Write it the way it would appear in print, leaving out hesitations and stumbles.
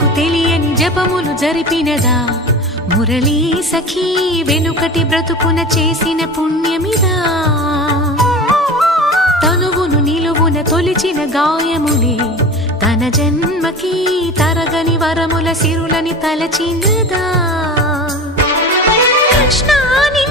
తనకు తెలియని జపములు జరిపినదా మురళీ సఖీ వెనుకటి బ్రతుకున చేసిన పుణ్యమిదా తనువును నిలువున తొలిచిన గాయములే తన జన్మకి తరగని వరముల సిరులని తలచినదా కృష్ణాని